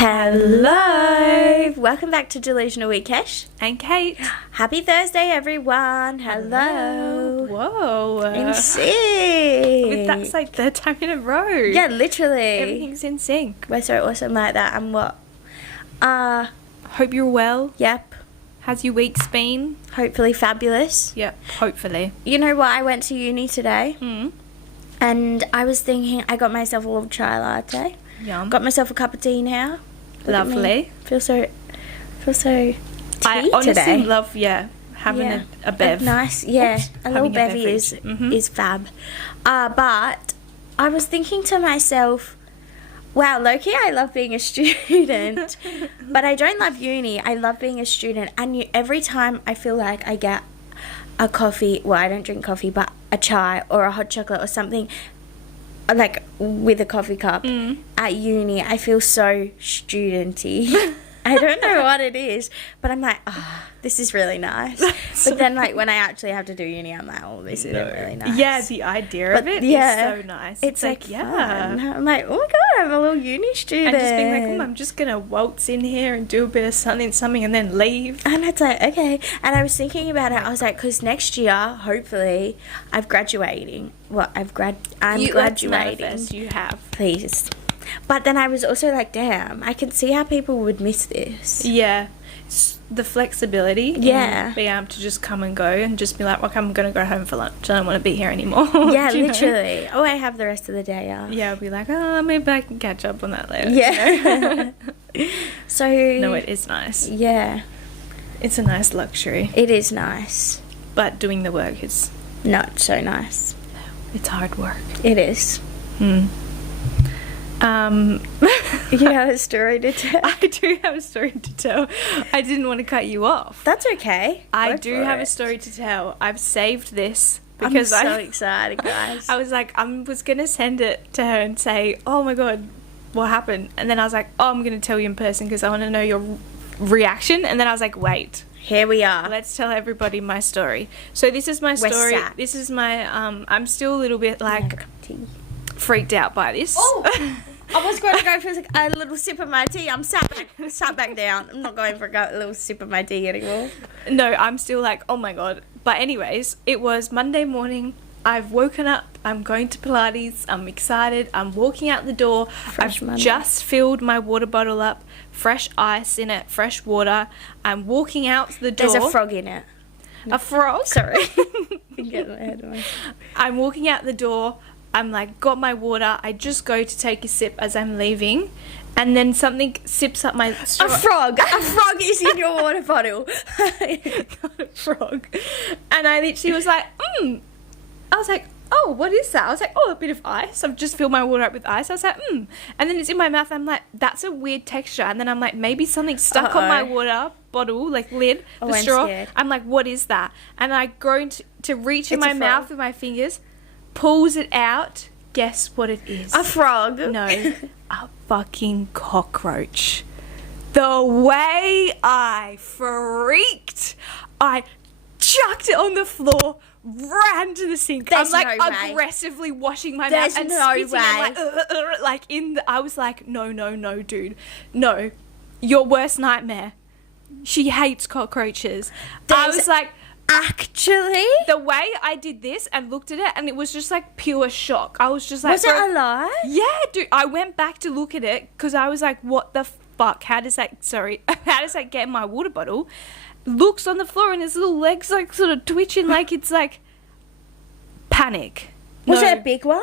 Hello! Welcome back to Delusional Weekesh. And Kate. Happy Thursday, everyone. Hello. Whoa. In sync. That's like third time in a row. Yeah, literally. Everything's in sync. We're so awesome like that. And what? Hope you're well. Yep. How's your week's been? Hopefully fabulous. Yeah, hopefully. You know what? I went to uni today. Mm. And I was thinking, I got myself a little chai latte. Yum. Got myself a cup of tea now. Look at me. Lovely. Feel so tea I honestly today. love, having a bev. Nice, yeah. Oops, a little having a bevy beverage. is fab. But I was thinking to myself, wow, low-key, I love being a student. But I don't love uni. I love being a student. And every time I feel like I get a coffee, well, I don't drink coffee, but a chai or a hot chocolate or something, like with a coffee cup at uni, I feel so studenty. I don't know what it is, but I'm like, this is really nice. But then, like, when I actually have to do uni, I'm like, this isn't really nice. Yeah, the idea of it is so nice. It's like fun. I'm like, oh my god, I'm a little uni student. And just being like, I'm just going to waltz in here and do a bit of something and then leave. And it's like, okay. And I was thinking about it. I was like, because next year, hopefully, I'm graduating. Well, I'm graduating. Let's manifest, you have. Please. But then I was also like, damn, I can see how people would miss this. Yeah. The flexibility. Yeah. Being able to just come and go and just be like, okay, I'm going to go home for lunch. I don't want to be here anymore. Yeah, Do you literally. know? Oh, I have the rest of the day off. Yeah, I'll be like, maybe I can catch up on that later. Yeah. So. No, it is nice. Yeah. It's a nice luxury. It is nice. But doing the work is. Not so nice. It's hard work. It is. You have a story to tell? I do have a story to tell. I didn't want to cut you off. That's okay. I Go do for have it. a story to tell. I've saved this I'm because so excited, guys. I was like, I was going to send it to her and say, oh my God, what happened? And then I was like, I'm going to tell you in person because I want to know your reaction. And then I was like, wait. Here we are. Let's tell everybody my story. So this is my story. This is my, I'm still a little bit like freaked out by this. Oh! I was going to go for a little sip of my tea. I'm sat back down. I'm not going for a little sip of my tea anymore. No, I'm still like, oh my God. But anyways, it was Monday morning. I've woken up. I'm going to Pilates. I'm excited. I'm walking out the door. I've just filled my water bottle up. Fresh ice in it. Fresh water. I'm walking out the door. There's a frog in it. A frog? Sorry. I'm getting ahead of myself. I'm walking out the door. I'm like, got my water. I just go to take a sip as I'm leaving. And then something sips up my straw. A frog! A frog is in your water bottle. Not a frog. And I literally was like, I was like, oh, what is that? I was like, oh, a bit of ice. I've just filled my water up with ice. I was like, And then it's in my mouth. I'm like, that's a weird texture. And then I'm like, maybe something stuck on my water bottle, like lid, the straw. Scared. I'm like, what is that? And I go to reach in my mouth with my fingers. Pulls it out. Guess what it is? A frog. No, a fucking cockroach. The way I freaked, I chucked it on the floor, ran to the sink. There's I'm like no way. aggressively washing my There's mouth and no spitting. way. I'm like, I was like, no, dude, no, your worst nightmare. She hates cockroaches. I was like. Actually? The way I did this and looked at it and it was just like pure shock. I was just like... Was it alive? Yeah, dude. I went back to look at it because I was like, what the fuck? How does that get in my water bottle? Looks on the floor and his little legs like sort of twitching like it's like panic. Was it a big one?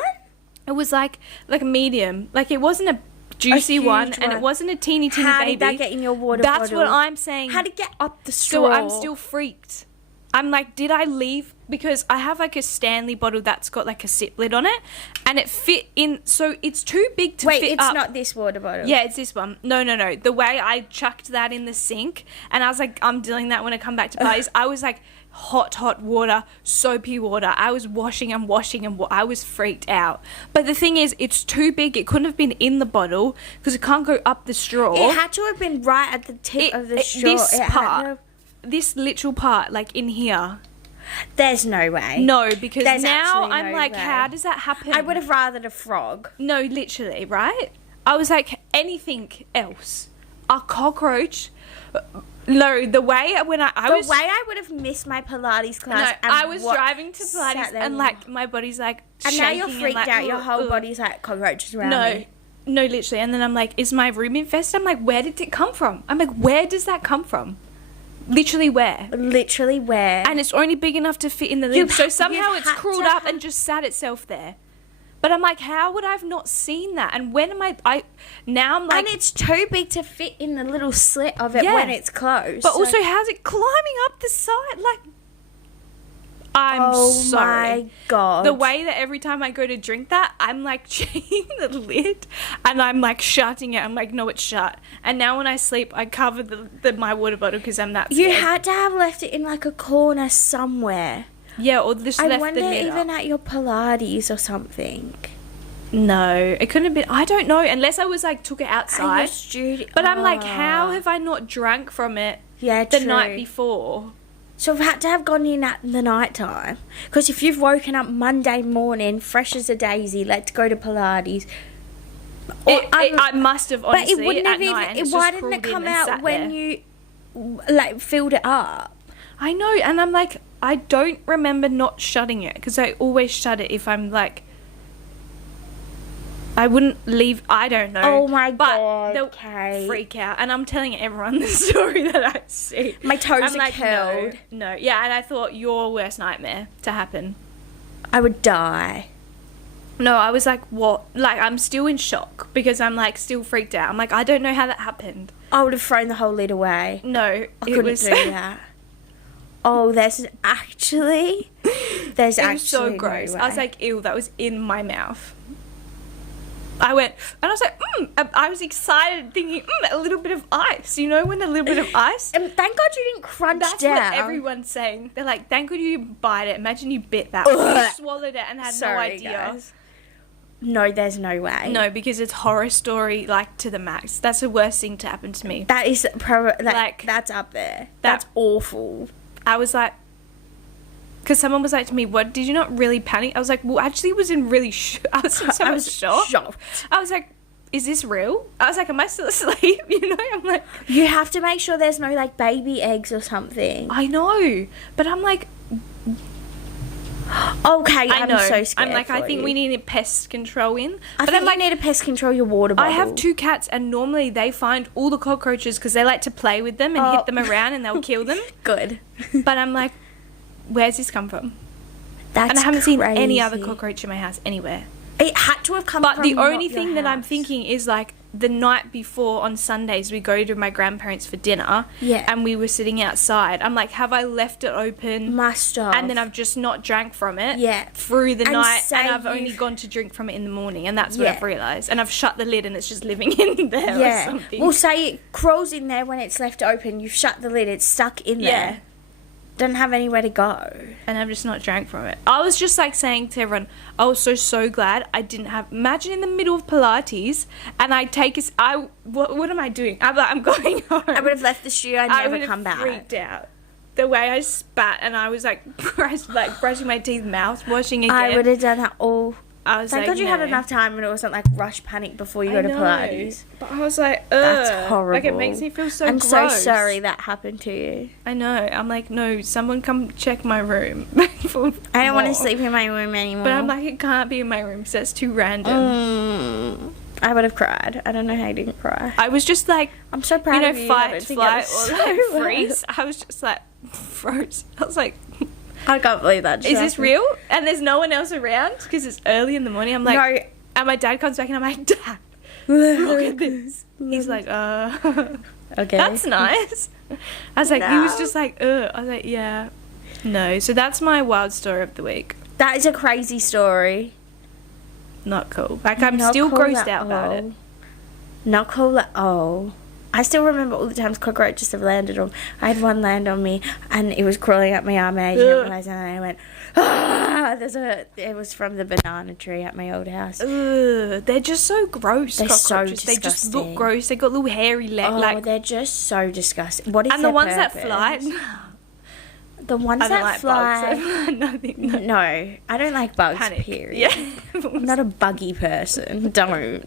It was like a medium. Like it wasn't a juicy one and it wasn't a teeny baby. How did that get in your water bottle? That's what I'm saying. How did it get up the straw? So I'm still freaked. I'm like, did I leave? Because I have like a Stanley bottle that's got like a sip lid on it and it fit in. So it's too big to fit up. Wait, it's not this water bottle? Yeah, it's this one. No. The way I chucked that in the sink and I was like, I'm doing that when I come back to Pilates. I was like, hot water, soapy water. I was washing and I was freaked out. But the thing is, it's too big. It couldn't have been in the bottle because it can't go up the straw. It had to have been right at the tip of the straw. This literal part, like in here. There's no way. No, because There's now I'm no like, way. how does that happen? I would have rathered a frog. No, literally, right? I was like, anything else. A cockroach. No, the way when The way I would have missed my Pilates class. No, I was driving to Pilates and like my body's like shaking. And now you're freaked and, like, out. Your whole body's like cockroaches around me. No, literally. And then I'm like, is my room infested? I'm like, where did it come from? I'm like, where does that come from? Literally where? Literally where? And it's only big enough to fit in the lid. So somehow it's crawled up and just sat itself there. But I'm like, how would I have not seen that? And when am now I'm like... And it's too big to fit in the little slit of it when it's closed. But also, how's it climbing up the side? Like, I'm sorry. Oh my God. The way that every time I go to drink that, I'm like checking the lid and I'm like shutting it. I'm like, no, it's shut. And now when I sleep, I cover my water bottle because I'm that scared. You had to have left it in like a corner somewhere. Yeah, or just left the lid I wonder even at your Pilates or something. No, it couldn't have been. I don't know, unless I was like took it outside. Your studio. But I'm like, how have I not drank from it the night before? So I've had to have gone in at the night time. Because if you've woken up Monday morning, fresh as a daisy, let's go to Pilates. I must have honestly. But it wouldn't have even. Why didn't it come out when you like filled it up? I know, and I'm like, I don't remember not shutting it because I always shut it if I'm like. I wouldn't leave. I don't know. Oh my God, they'll freak out, and I'm telling everyone the story that I see. My toes are curled. No, yeah, and I thought your worst nightmare to happen. I would die. No, I was like, what? Like, I'm still in shock because I'm like still freaked out. I'm like, I don't know how that happened. I would have thrown the whole lid away. No, I couldn't do that. Oh, there's actually so gross. No way. I was like, ew, that was in my mouth. I went, and I was like, I was excited thinking, a little bit of ice. You know, when a little bit of ice? And thank God you didn't crunch That's down. what everyone's saying. They're like, thank God you didn't bite it. Imagine you bit that. You swallowed it and had no idea. Guys. No, there's no way. No, because it's horror story, like, to the max. That's the worst thing to happen to me. That is, that's up there. That's awful. I was like, because someone was like to me, what, did you not really panic? I was like, well, actually it was in really I was in so much shock. I was like, is this real? I was like, am I still asleep? You know, I'm like... You have to make sure there's no, like, baby eggs or something. I know, but I'm like... Okay, I'm so scared. I'm like, I think we need a pest control in. I think you need to pest control your water bottle. I have 2 cats, and normally they find all the cockroaches because they like to play with them and hit them around and they'll kill them. Good. But I'm like... Where's this come from? And I haven't seen any other cockroach in my house anywhere. It had to have come from the only thing that I'm thinking is like the night before on Sundays we go to my grandparents for dinner. Yeah. And we were sitting outside. I'm like, have I left it open? Must have. And then I've just not drank from it. Yeah. Through the night, and I've only gone to drink from it in the morning, and that's what I've realised. And I've shut the lid, and it's just living in there or something. Well, say it crawls in there when it's left open. You've shut the lid. It's stuck in there. Doesn't have anywhere to go. And I've just not drank from it. I was just like saying to everyone, I was so glad I didn't have... Imagine in the middle of Pilates and I take us... What am I doing? I'm going home. I would have left the studio and never come back. I would have freaked out. The way I spat and I was like brushing my teeth, mouth washing again. I would have done that all... I was Thank like, God you had enough time and it wasn't like rush panic before you go to Pilates. But I was like, ugh. That's horrible. Like, it makes me feel so I'm gross. so sorry that happened to you. I know. I'm like, no, someone come check my room. I don't want to sleep in my room anymore. But I'm like, it can't be in my room because that's too random. I would have cried. I don't know how you didn't cry. I was just like, I'm so proud of you. Fight, flight, or like freeze. I was just like, froze. I was like... I can't believe that. Is this real? And there's no one else around because it's early in the morning. I'm like, no. And my dad comes back and I'm like, Dad, look at this. He's like, okay. That's nice. I was like, he was just like, I was like, yeah. No. So that's my wild story of the week. That is a crazy story. Not cool. Like, I'm still grossed out about it. Not cool at all. I still remember all the times cockroaches have landed on... I had one land on me and it was crawling up my arm and I didn't realise, and I went, it was from the banana tree at my old house. They're just so gross, they're cockroaches. So they just look gross. They got little hairy legs. Oh, they're just so disgusting. What is and their the ones purpose? that fly... The ones I don't that like fly. bugs. Nothing. No, I don't like bugs, Panic. period. Yeah. I'm not a buggy person. Don't.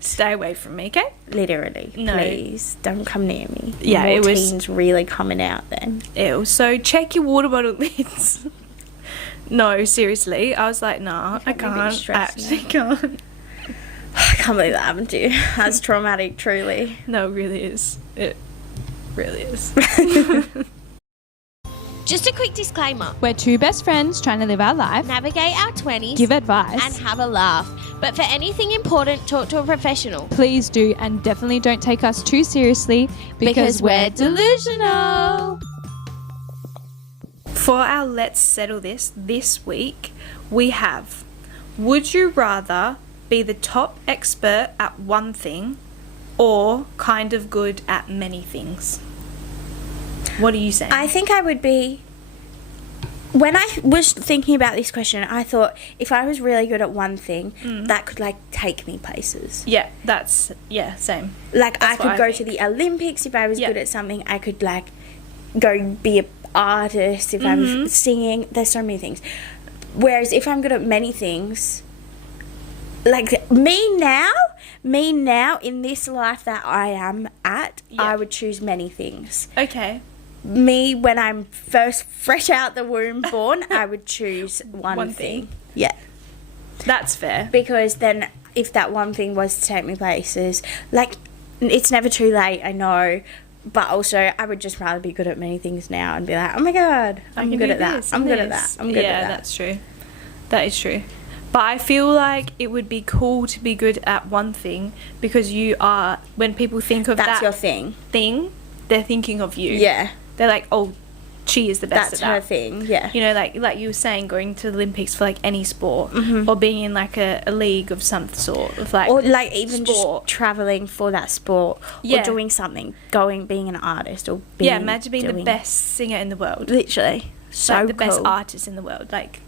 Stay away from me, okay? Literally, No. please don't come near me. Yeah, More it was- teens really coming out then. Ew. So check your water bottle lids. No, seriously. I was like, nah, I Got me a bit can't. I stressed actually can't. I can't believe that happened to you. That's traumatic, truly. No, it really is. It really is. Just a quick disclaimer. We're two best friends trying to live our life, Navigate our 20s give advice. and have a laugh. But for anything important, talk to a professional. Please do, and definitely don't take us too seriously because we're delusional. For our Let's Settle this week, we have, would you rather be the top expert at one thing or kind of good at many things? What are you saying? I think I would be. When I was thinking about this question, I thought if I was really good at one thing, that could like take me places. Yeah, same. Like That's I what could go I to think. the Olympics if I was Yeah. good at something. I could like go be an artist if I was singing. There's so many things. Whereas if I'm good at many things, like me now in this life that I am at, Yeah. I would choose many things. Okay. Me when I'm fresh out the womb born, I would choose one thing. Yeah. That's fair. Because then if that one thing was to take me places, like it's never too late, I know, but also I would just rather be good at many things now and be like, oh my god, I'm can good do at that. this I'm and good at this. that. I'm good yeah, at that. that's true. That is true. But I feel like it would be cool to be good at one thing because you are, when people think of That's that your thing. thing, they're thinking of you. Yeah. They're like, oh, she is the best That's at her that. thing. Yeah. You know, like you were saying, going to the Olympics for like any sport Mm-hmm. or being in like a league of some sort of like Or like even sport. just traveling for that sport Yeah. or doing something, being an artist or Yeah, imagine being the doing- best singer in the world. Literally. So Like the best cool. artist in the world. Like,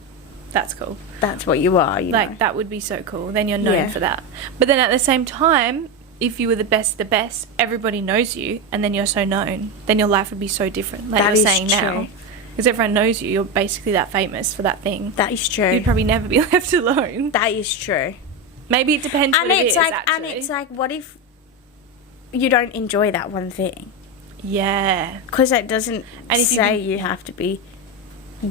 that's cool. That's what you are, you Like, know. that would be so cool. Then you're known Yeah. for that. But then at the same time, if you were the best, everybody knows you, and then you're so known, then your life would be so different. Like That you're is saying now. true. Because everyone knows you, you're basically that famous for that thing. That is true. You'd probably never be left alone. That is true. Maybe it depends And what it it's is, like actually. what if you don't enjoy that one thing? Yeah. Because it doesn't And if you say you have to be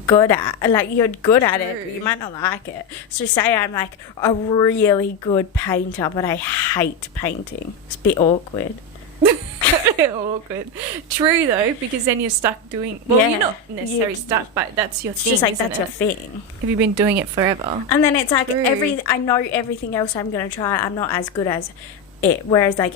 good at, like you're good at it, but True. you might not like it. So say I'm like a really good painter, but I hate painting. It's a bit awkward. Awkward. True, though, because then you're stuck doing... Well, Yeah. you're not necessarily You- stuck, but that's your It's thing, just like isn't that's your it? thing. Have you been doing it forever? And then it's like True. I know everything else I'm gonna try. I'm not as good as it. Whereas like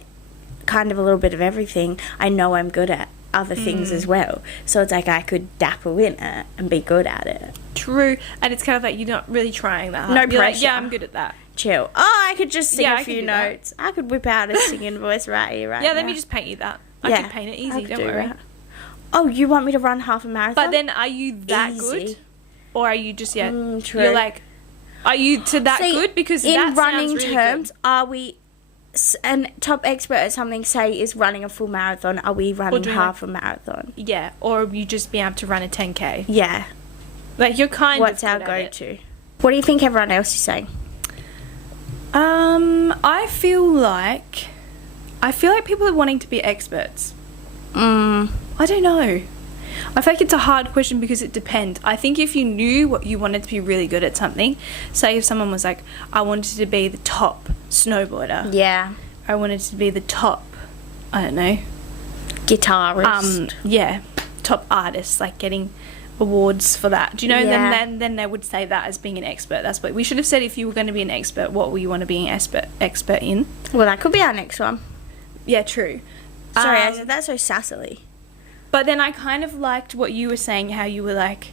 kind of a little bit of everything, I know I'm good at other things as well. So it's like I could dabble in it and be good at it. True. And it's kind of like you're not really trying that hard. No You're like, pressure. yeah, I'm good at that. Chill. Oh, I could just sing Yeah, a I could few do that. notes. I could whip out a singing voice right here, right Yeah, now. let me just paint you that. I Yeah, could paint it I easy, could don't do worry. that. Oh, you want me to run half a marathon? But then are you that good? Easy. Or are you just, true. you're like, are you to that See, good? Because in that running sounds really terms, good. are we an top expert at something? Say is running a full marathon. Are we running doing, half a marathon? Yeah, or you just be able to run a 10K. Yeah. Like, you're kind What's of our good at it. go-to? What do you think everyone else is saying? I feel like people are wanting to be experts. I don't know. I feel like it's a hard question because it depends. I think if you knew what you wanted to be really good at something, say if someone was like, I wanted to be the top snowboarder. Yeah. I wanted to be the top, I don't know, Guitarist. yeah, top artist, like getting awards for that. Do you know? Yeah. Then they would say that as being an expert. That's what we should have said. If you were going to be an expert, what would you want to be an expert in? Well, that could be our next one. Yeah, true. Sorry, I said that so sassily. But then I kind of liked what you were saying, how you were like,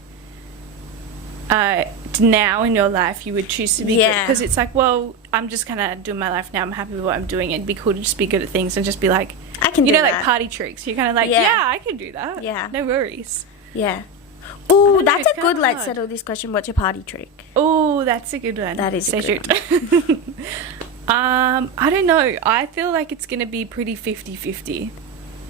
now in your life you would choose to be good. Yeah. Because it's like, well, I'm just kind of doing my life now. I'm happy with what I'm doing. It'd be cool to just be good at things and just be like, I can you do know, that. like party tricks. You're kind of like, Yeah. yeah, I can do that. Yeah. No worries. Yeah. I Ooh, don't know, that's it's a kinda good let's hard. settle this question. What's your party trick? Oh, that's a good one. That is a Stay good tuned. I don't know. I feel like it's going to be pretty 50-50.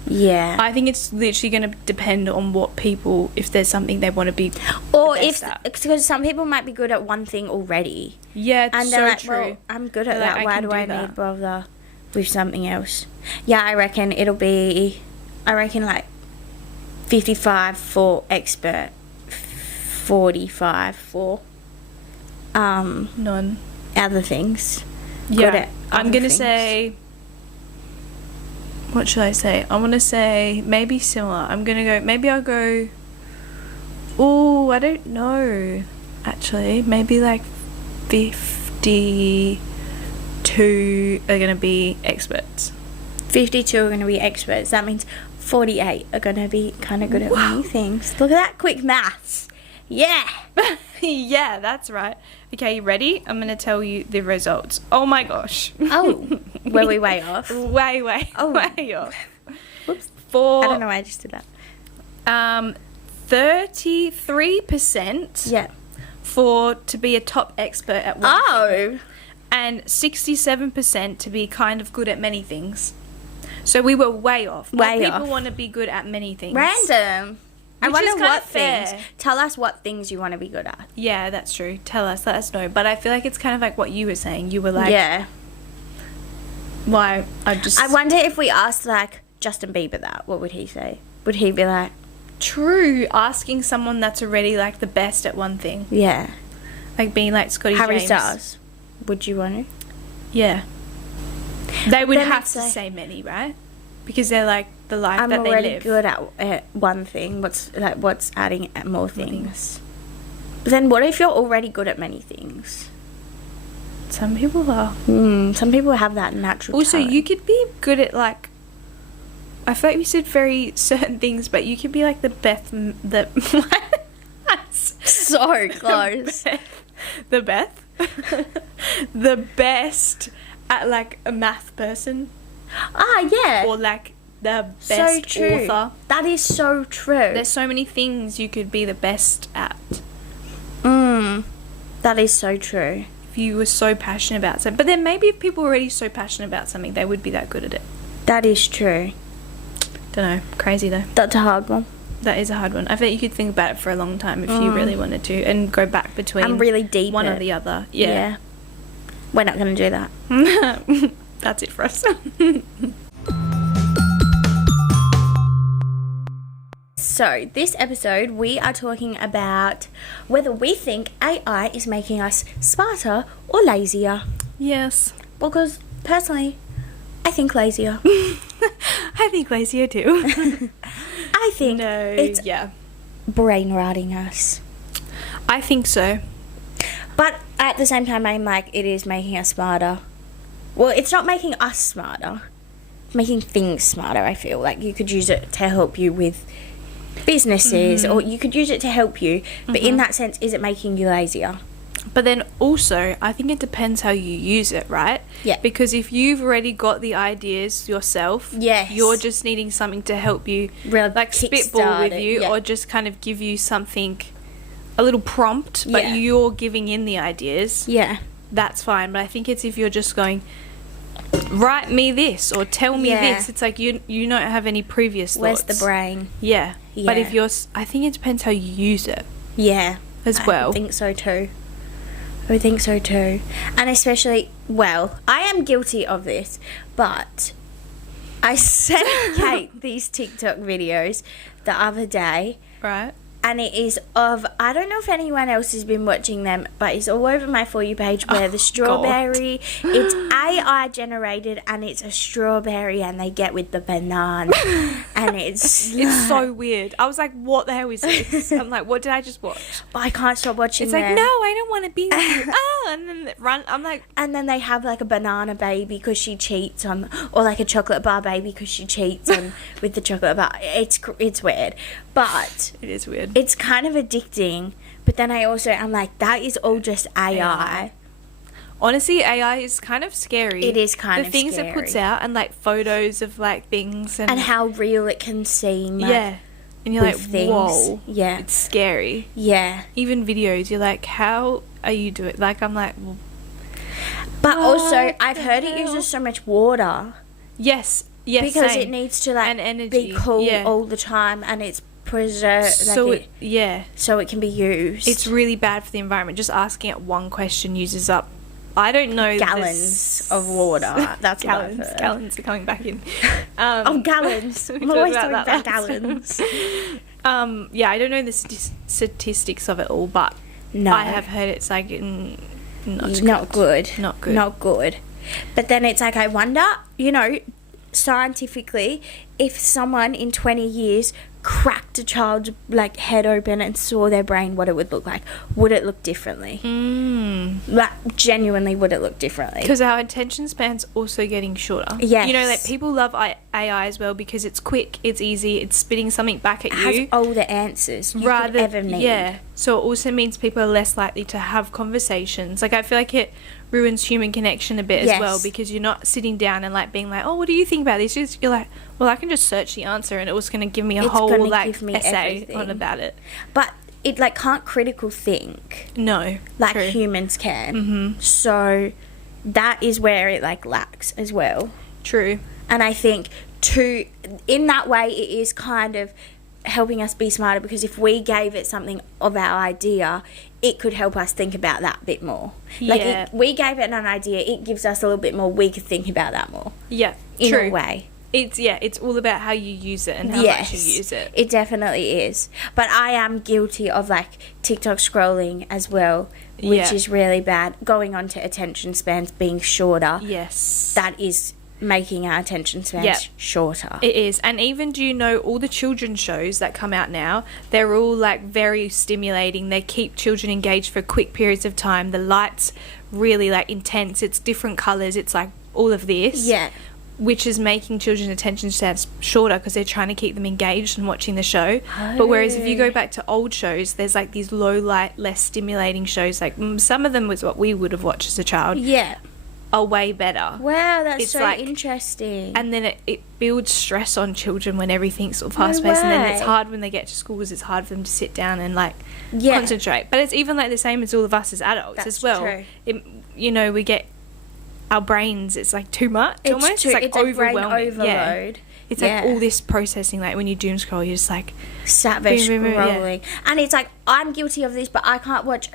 Yeah. I think it's literally going to depend on what people, if there's something they want to be Or the best if, at. because some people might be good at one thing already. Yeah, it's And so they're like, true. well, I'm good at They're like, that. I Why can do do I that. need bother with something else? Yeah, I reckon it'll be, like 55 for expert, 45 for None. other things. Yeah, Good at I'm other going to things. say, what should I say? I want to say maybe similar. I'm going to go, maybe I'll go, oh, I don't know, actually. Maybe like 52 are going to be experts. 52 are going to be experts. That means 48 are going to be kind of good at many things. Look at that quick maths. Yeah. Yeah, that's right. Okay, you ready? I'm going to tell you the results. Oh my gosh. Oh, were we way off? way Oh. way off. Whoops. For I don't know why I just did that. 33% Yeah. for to be a top expert at one thing, Oh. and 67% to be kind of good at many things. So we were way off. Way People off. want to be good at many things. Random. I Which wonder is kinda what fair. things. Tell us what things you want to be good at. Yeah, that's true. Tell us, let us know. But I feel like it's kind of like what you were saying. You were like, Yeah. why? I wonder if we asked like Justin Bieber that, what would he say? Would he be like, True. Asking someone that's already like the best at one thing. yeah, Like being like Scotty Harry James. Styles? Would you want to? Yeah. They would Then have it's to like- say many, right? Because they're like the life I'm that they already live. good at one thing. What's adding at more things? But then what if you're already good at many things? Some people are. Some people have that natural Also, talent. you could be good at like. I feel like we said very certain things, but you could be like the Beth. so close. The Beth. The best at like a math person, Ah, yeah. or like the So best true. author. That is so true. There's so many things you could be the best at That is so true. if you were so passionate about something. But then maybe if people were already so passionate about something, they would be that good at it. That is true. Don't know. Crazy though. That's a hard one. That is a hard one. I bet you could think about it for a long time if you really wanted to, and go back between I'm really deep one in or it. the other. Yeah. We're not going to do that. That's it for us. So, this episode, we are talking about whether we think AI is making us smarter or lazier. Yes. Because, personally, I think lazier. I think lazier too. I think No. it's Yeah. brain rotting us. I think so. But at the same time, I'm like, it is making us smarter. Well, it's not making us smarter. It's making things smarter, I feel. Like, you could use it to help you with businesses, or you could use it to help you. But in that sense, is it making you lazier? But then also, I think it depends how you use it, right? Yeah. Because if you've already got the ideas yourself, Yes. you're just needing something to help you, Really like spitball kickstart with it, you, yeah. or just kind of give you something, a little prompt, but Yeah. you're giving in the ideas. Yeah. That's fine. But I think it's if you're just going, write me this or tell me Yeah. this. It's like you don't have any previous Where's thoughts. the brain? Yeah. But Yeah. if you're, I think it depends how you use it Yeah. as well. I think so too. I think so too. And especially, well, I am guilty of this, but I sent Kate these TikTok videos the other day, Right. and it is of, I don't know if anyone else has been watching them, but it's all over my For You page where the strawberry, it's AI generated, and it's a strawberry, and they get with the banana, and it's So weird. I was like, what the hell is this? I'm like, what did I just watch? I can't stop watching It's them. like, no, I don't want to be with you. Oh, and then run. I'm like, And then they have like a banana baby because she cheats on, or like a chocolate bar baby because she cheats on with the chocolate bar. It's weird, but it is weird. it's kind of addicting. But then I'm like, that is all just AI. Honestly, AI is kind of scary. It is kind the of things it puts scary. out, and like photos of like things and And how real it can seem. yeah, and you're like, with things. whoa, Yeah. it's scary. Yeah. Even videos, you're like, how are you doing? Like, I'm like, well, But also, What I've the heard it hell? uses so much water. yes, Yeah, because same. it needs to like And energy, be cool yeah. all the time, and it's preserved So like so it can be used. it's really bad for the environment. Just asking it one question uses up, I don't know, gallons of water. That's what I've heard. Gallons are coming back in. Gallons. we I'm talked always about talking that about gallons. Yeah, I don't know the statistics of it all, but No. I have heard it's like Not good. Not good. Not good. But then it's like, I wonder, you know, scientifically, if someone in 20 years cracked a child's like head open and saw their brain, what it would look like. Would it look differently? Like, genuinely, would it look differently? Because our attention span's also getting shorter. Yes. You know, like people love AI as well because it's quick, it's easy, it's spitting something back at It you. has all the answers you could ever need. Yeah. So it also means people are less likely to have conversations. Like I feel like it ruins human connection a bit as well, because you're not sitting down and like being like, oh, what do you think about this? You're like, well, I can just search the answer and it was going to give me a It's whole gonna like give me essay everything. on about it. But it like can't critical think No. like true. humans can. So that is where it like lacks as well. True. And I think in that way it is kind of helping us be smarter, because if we gave it something of our idea, it could help us think about that bit more. Like Yeah. we gave it an idea, it gives us a little bit more, we could think about that more Yeah. in true. a way. It's all about how you use it and how much you use it. It definitely is. But I am guilty of like TikTok scrolling as well, which Yeah. is really bad. Going on to attention spans being shorter. Yes. That is making our attention spans Yep. shorter. It is. And even, do you know, all the children's shows that come out now, they're all like very stimulating. They keep children engaged for quick periods of time. The light's really like intense. It's different colours. It's like all of this. Yeah. Which is making children's attention spans shorter because they're trying to keep them engaged and watching the show. But whereas if you go back to old shows, there's like these low light, less stimulating shows. Like some of them was what we would have watched as a child. Yeah. Are way better. Wow, that's It's so like- interesting. And then it builds stress on children when everything's sort of fast paced, and then it's way. hard when they get to school because it's hard for them to sit down and like Yeah. concentrate. But it's even like the same as all of us as adults That's as well. true. You know, we get our brains. It's like too much. Almost too, it's like it's a brain overwhelming. Yeah. overload. It's Yeah. like all this processing. Like when you doom scroll, you're just like, Sat there Boom, boom, boom, yeah. scrolling, and it's like, I'm guilty of this, but I can't watch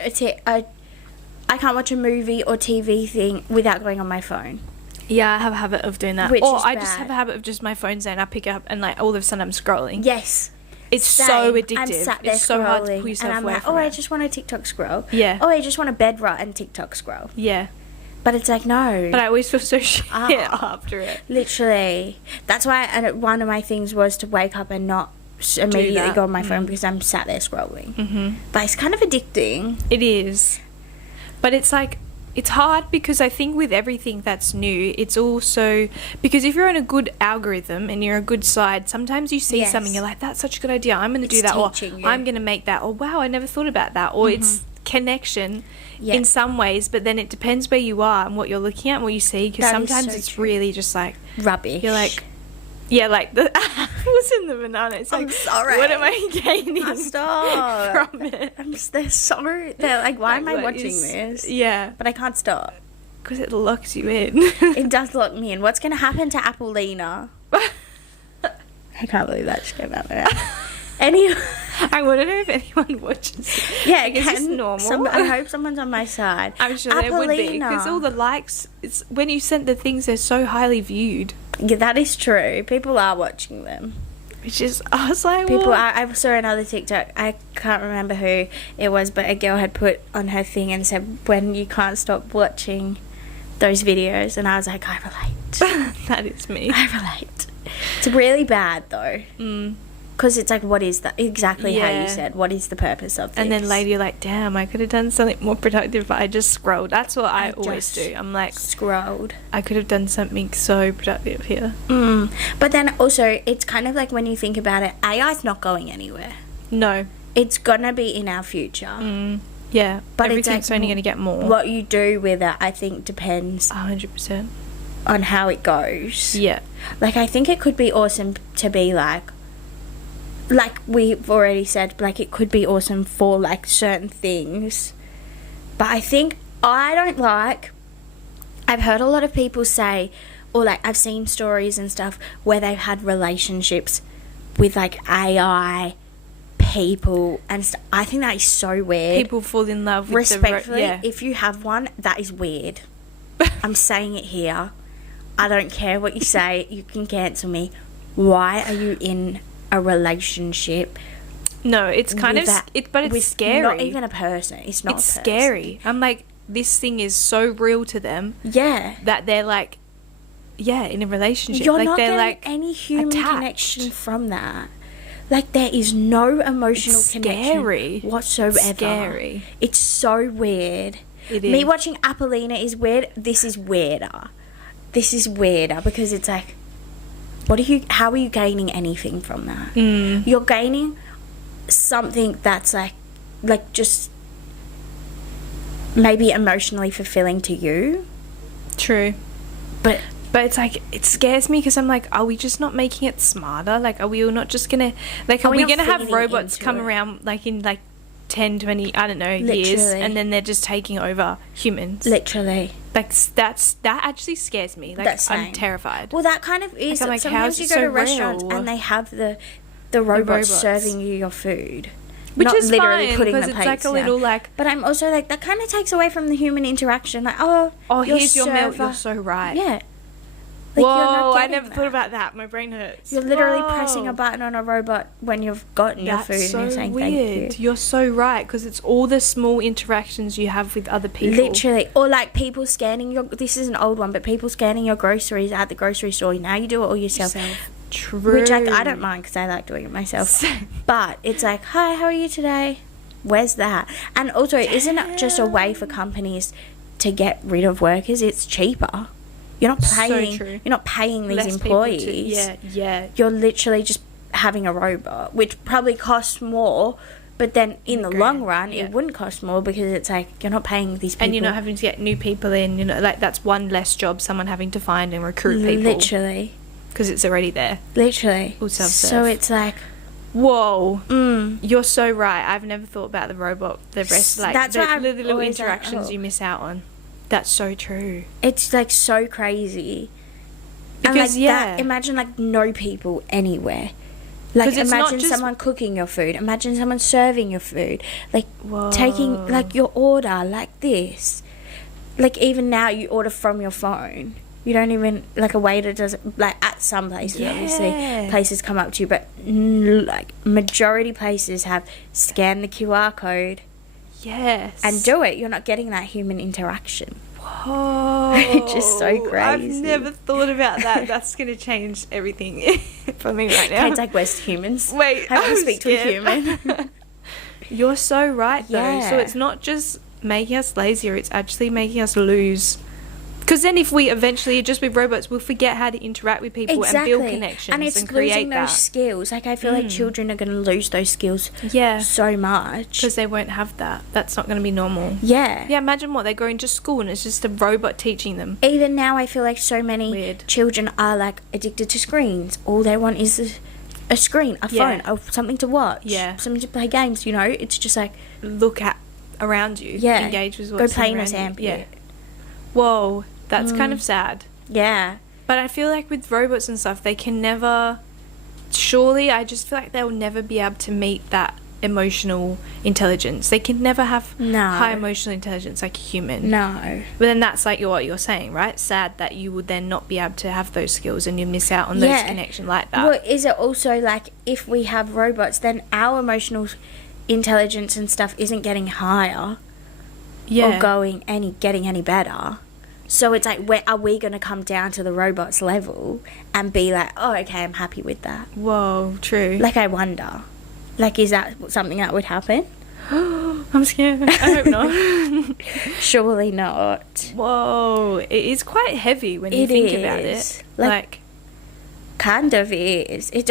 I can't watch a movie or TV thing without going on my phone. yeah, I have a habit of doing that. Which or is I just bad. have a habit of just my phone's there and I pick it up and like all of a sudden I'm scrolling. Yes. It's so Same. addictive. I'm sat there It's so hard to pull scrolling, yourself and I'm away like, from oh, I it. just want a TikTok scroll. Yeah. Oh, I just want a bed rot and TikTok scroll. Yeah. But it's like, no. But I always feel so shit Ah. after it. Literally. That's why one of my things was to wake up and not immediately that. go on my phone, because I'm sat there scrolling. Mm-hmm. But it's kind of addicting. It is. But it's like, it's hard because I think with everything that's new, it's also, because if you're on a good algorithm and you're a good side, sometimes you see Yes. something, you're like, that's such a good idea, I'm going to do It's that, or teaching you. I'm going to make that, or wow, I never thought about that, or it's connection Yeah. in some ways, but then it depends where you are and what you're looking at and what you see, because That is sometimes so it's true. really just like, Rubbish. you're like, yeah, like the apples and the banana. It's I'm like, sorry. what am I gaining Stop. from it? They're like, why am I What watching is- this? Yeah, But I can't stop. because it locks you in. It does lock me in. What's going to happen to Appleina? I can't believe that just came out of my mouth. Anyway, I want to know if anyone watches it. yeah, Like, is this normal? I hope someone's on my side. I'm sure there would be, because Appleina. all the likes, it's when you sent the things, they're so highly viewed, Yeah, that is true. People are watching them. which is, I was like, People, what? I saw another TikTok. I can't remember who it was, but a girl had put on her thing and said, when you can't stop watching those videos, and I was like, I relate. That is me. I relate. It's really bad though, because it's like, what is that? Exactly how Yeah. you said. What is the purpose of this? And then later you're like, damn, I could have done something more productive, but I just scrolled. That's what I I always just do. I'm like, scrolled. I could have done something so productive here. But then also, it's kind of like, when you think about it, AI's not going anywhere. No. It's gonna be in our future. Yeah. But it's everything's like, only going to get more. What you do with it, I think, depends 100%. on how it goes. Yeah. Like, I think it could be awesome to be like we've already said, like, it could be awesome for like certain things. But I think I've heard a lot of people say, or like I've seen stories and stuff where they've had relationships with like AI people and I think that is so weird. People fall in love with respectfully, if you have one, that is weird. I'm saying it here. I don't care what you say. You can cancel me. Why are you in a relationship? No, it's kind of that, but it's scary. Not even a person. It's not. It's a person. scary. I'm like, this thing is so real to them. Yeah. That they're like, yeah, in a relationship. You're like not they're getting like any human attached. connection from that. Like there is no emotional It's connection scary. whatsoever. Scary. It's so weird. It Me is. watching Apollina is weird. This is weirder. This is weirder because it's like, how are you gaining anything from that? You're gaining something that's like just maybe emotionally fulfilling to you. True. But it's like, it scares me because I'm like, are we just not making it smarter? Like, are we all not just gonna, like, are we we not gonna have feeding robots into come it? around like in like 10, 20, I don't know, years, Literally. and then they're just taking over humans? literally. Like, that actually scares me. Like, That's I'm same. terrified. Well, that kind of is. I'm like, Sometimes how's you it go so to restaurants real? and they have the robots robots. serving you your food. Which not is literally fine, putting the because it's plates like a down. little like, But I'm also like, that kind of takes away from the human interaction. Like, here's your milk, server- you're so right. Yeah. Like, Whoa, you're not I getting never that. thought about that. My brain hurts. You're literally Whoa. pressing a button on a robot when you've gotten your That's food so and you're saying weird. thank you. You're so right, because it's all the small interactions you have with other people. Literally. Or like people scanning this is an old one, but people scanning your groceries at the grocery store. Now you do it all yourself. True. Which I don't mind because I like doing it myself. But it's like, hi, how are you today? Where's that? And also, isn't it just a way for companies to get rid of workers? It's cheaper. You're not paying. true. You're not paying these Less people to- employees. yeah. You're literally just having a robot, which probably costs more. But then in the long run, yeah. it wouldn't cost more because it's like you're not paying these people. And you're not having to get new people in. You know, like that's one less job someone having to find and recruit people. Literally. Because it's already there. Literally. All self-serve. So it's like, Whoa, you're so right. I've never thought about the robot. The rest, like That's the why I'm little always like, interactions you miss out on. That's so true. it's like so crazy. And Because, like yeah. that, imagine like no people anywhere. Like 'Cause it's not imagine just- someone cooking your food. Imagine someone serving your food. Like Whoa. taking like your order like this. Like even now you order from your phone. You don't even like a waiter does it, like at some places obviously Yeah. places come up to you, but like majority places have scanned the QR code Yes. and do it. You're not getting that human interaction. Whoa. It's just so I've crazy. never thought about that. That's going to change everything for me right now. It's like West humans. Wait, I want I'm to speak to a scared. human. You're so right, though. Yeah. So it's not just making us lazier, it's actually making us lose. Because then if we eventually are just with robots, we'll forget how to interact with people and build connections and it's create losing that. those skills. Like I feel like children are going to lose those skills Yeah. so much. Because they won't have that. That's not going to be normal. Yeah. Yeah, imagine what, they go into school and it's just a robot teaching them. Even now, I feel like so many Weird. children are like addicted to screens. All they want is a screen, a Yeah. phone, something to watch, Yeah. something to play games. You know, it's just like Look at around you. Yeah. Engage with Go what's play in a around you. sandpit. Yeah. Whoa, that's kind of sad. yeah. But I feel like with robots and stuff, they can never. Surely, I just feel like they'll never be able to meet that emotional intelligence. They can never have No. high emotional intelligence like a human. No. But then that's like what you're saying, right? Sad that you would then not be able to have those skills and you miss out on those connections like that. Well, is it also like if we have robots, then our emotional intelligence and stuff isn't getting higher or getting any better? So it's like, are we going to come down to the robot's level and be like, oh, okay, I'm happy with that? Whoa, true. Like, I wonder. Like, is that something that would happen? I'm scared. I hope not. Surely not. Whoa, it is quite heavy when you think about is. it. Like- Like Kind of is. It's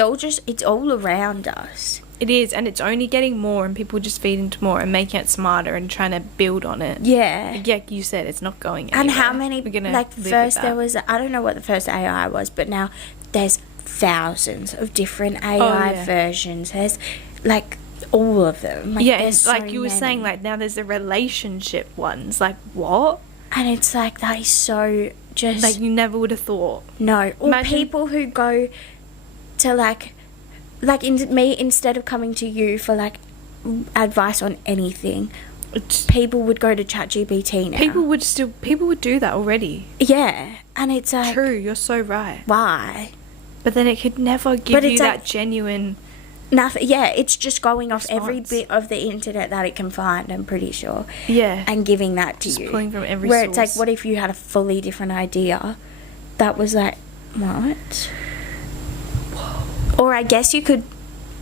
all around us. it is, and it's only getting more, and people just feed into more and making it smarter and trying to build on it. Yeah. Yeah, you said it's not going anywhere. And how many, We're gonna like, live with first that. there was, I don't know what the first AI was, but now there's thousands of different AI yeah. versions. There's, like, all of them. Like, Yeah, there's and so like you were saying, many. like now there's the relationship ones. Like what? And it's like, that is so just... Like, you never would have thought. No. Or Imagine- people who go to, like me, instead of coming to you for, like, advice on anything, people would go to ChatGPT now. People would do that already. Yeah. And it's like... True, you're so right. Why? But then it could never give you that genuine... Nothing. Yeah, it's just going off every response. bit of the internet that it can find, I'm pretty sure. Yeah. And giving that to Just you. pulling from every Where source. it's like, what if you had a fully different idea that was like, what? Or I guess you could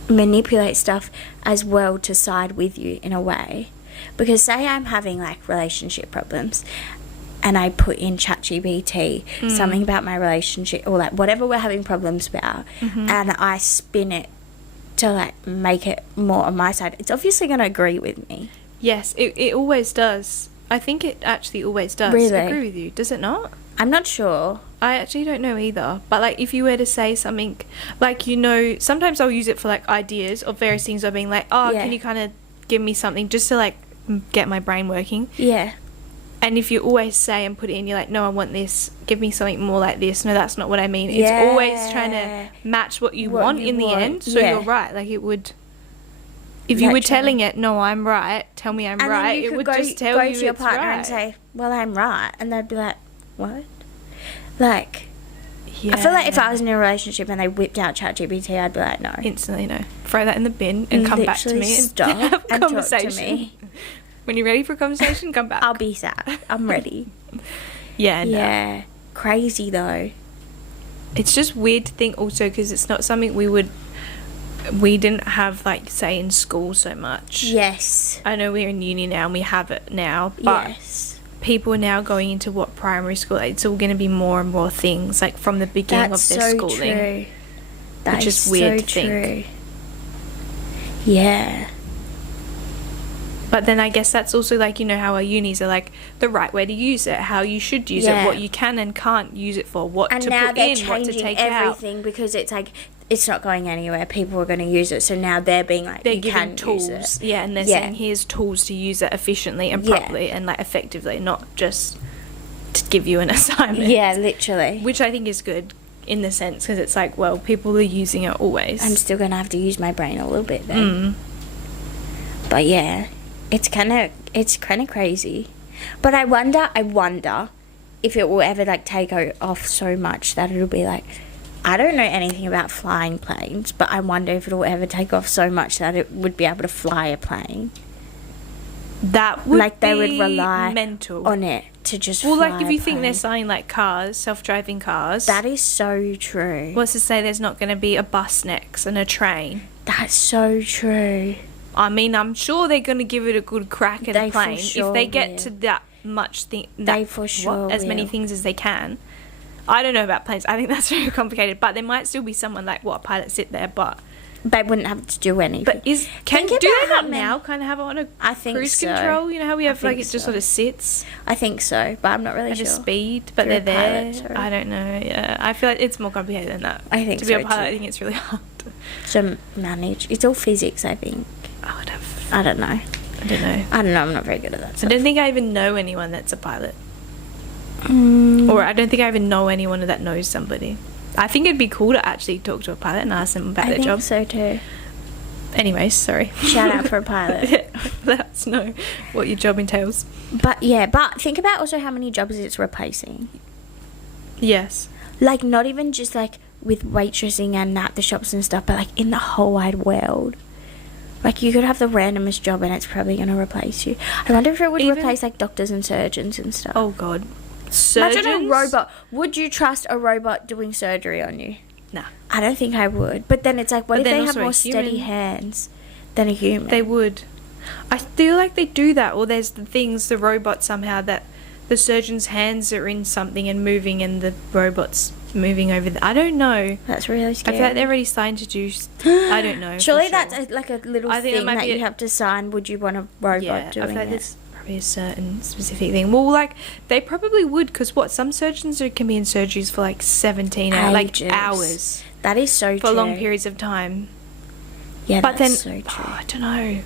manipulate stuff as well to side with you in a way. Because say I'm having like relationship problems and I put in ChatGPT something about my relationship or like whatever we're having problems about, and I spin it to like make it more on my side, it's obviously going to agree with me. Yes, it always does. I think it actually always does. Really? I agree with you. Does it not? I'm not sure. I actually don't know either. But like if you were to say something, like, you know, sometimes I'll use it for like ideas of various things, of being like, oh, Yeah. can you kind of give me something just to like get my brain working? Yeah. And if you always say and put it in, you're like, no, I want this, give me something more like this. No, that's not what I mean. It's Yeah. always trying to match what you What want you in the want. end. So Yeah. you're right. Like, it would, if you were Literally. telling it, no, I'm right, tell me I'm And right, then you it could would go, just tell go you to your it's partner right. and say, well, I'm right. And they'd be like, what? Like, Yeah. I feel like if I was in a relationship and they whipped out ChatGPT, I'd be like, no. Instantly, no. Throw that in the bin and come back to Literally me and stop have a and talk to conversation. me. When you're ready for a conversation, come back. I'll be sad. I'm ready. Yeah, no. Yeah. Crazy, though. It's just weird to think also, because it's not something we didn't have, like, say, in school so much. Yes. I know we're in uni now and we have it now, but Yes. people are now going into what primary school, it's all going to be more and more things, like, from the beginning That's of their so schooling. true. That Which is is weird so to think. true. Yeah. But then I guess that's also, like, you know, how our unis are, like, the right way to use it, how you should use Yeah. it, what you can and can't use it for, what And to now put they're in, what to changing take out. everything because it's like, it's not going anywhere. People are going to use it. So now they're being like, They're you giving can tools, use it. yeah, and they're Yeah. saying here's tools to use it efficiently and Yeah. properly and, like, effectively, not just to give you an assignment. Yeah, literally. Which I think is good in the sense, because it's like, well, people are using it always. I'm still going to have to use my brain a little bit then. Mm. But yeah, it's kind of crazy. But I wonder if it will ever like take off so much that it'll be like, I don't know anything about flying planes, but I wonder if it'll ever take off so much that it would be able to fly a plane. That would Like they would be rely mental. on it to just Well, fly like, if a you think they're plane. selling, like, cars, self-driving cars, That is so true. what's to say there's not going to be a bus next and a train? That's so true. I mean, I'm sure they're going to give it a good crack at They a for plane. sure If they get will. to that much They for sure as many will. things as they can. I don't know about planes. I think that's very complicated. But there might still be someone like, what, a pilot sit there, but They wouldn't have to do anything. But do Think they about how not many- now kind of have it on a I think cruise so. control? You know how we have, like, think it just so. sort of sits I think so, but I'm not really at sure. a speed, but You're they're a there. pilot, sorry. I don't know. Yeah, I feel like it's more complicated than that. I think to be so a pilot, too. I think it's really hard. To manage. It's all physics, I think. I would have. I don't know. I don't know. I'm not very good at that I stuff. don't think I even know anyone that's a pilot, Mm, or I don't think I even know anyone that knows somebody. I think it'd be cool to actually talk to a pilot and ask them about I their think job. so too. Anyways, sorry. Shout out for a pilot. Let us know what your job entails. But yeah, but think about also how many jobs it's replacing. Yes. Like not even just like with waitressing and at the shops and stuff, but like in the whole wide world. Like you could have the randomest job and it's probably going to replace you. I wonder if it would Even- replace like doctors and surgeons and stuff. Oh God. Surgeons? Imagine a robot. Would you trust a robot doing surgery on you? Nah. I don't think I would. But then it's like, what But if then they have also a more steady human. hands than a human? They would. I feel like they do that, or there's the things, the robot somehow, that the surgeon's hands are in something and moving and the robot's moving over I don't know. That's really I scary. feel like they're already starting to do... I don't know. for Surely sure. that's like a little I think it thing might that be you a- have to sign. Would you want a robot Yeah, I doing feel like it? there's probably a certain specific thing. Well, like, they probably would, because what, some surgeons can be in surgeries for like 17 hours, like Ages. hours, That is so for true. long periods of time. Yeah, But that's then, so true. I don't know.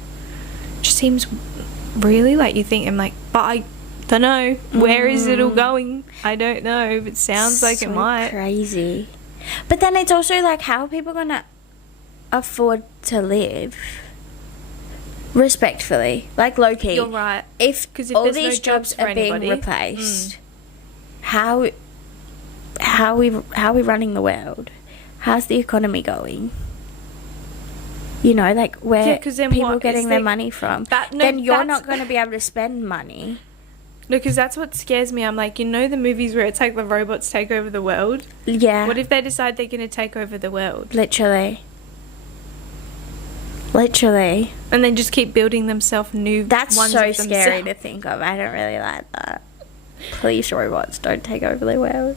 Just seems really, like, you think, I'm like, but Don't know. Where is it all going? I don't know. It sounds like it might. Crazy. But then it's also like, how are people going to afford to live? Respectfully. Like, low-key. You're right. If 'Cause if all there's no these jobs jobs for are being anybody, replaced, how are we running the world? How's the economy going? You know, like, where Yeah, 'cause then people what getting is their the- money from? That- no, then you're that's- not going to be able to spend money. No, because that's what scares me. I'm like, you know the movies where it's like the robots take over the world? Yeah. What if they decide they're going to take over the world? Literally. And then just keep building themselves new That's ones so of scary themselves. to think of. I don't really like that. Please, robots, don't take over the world.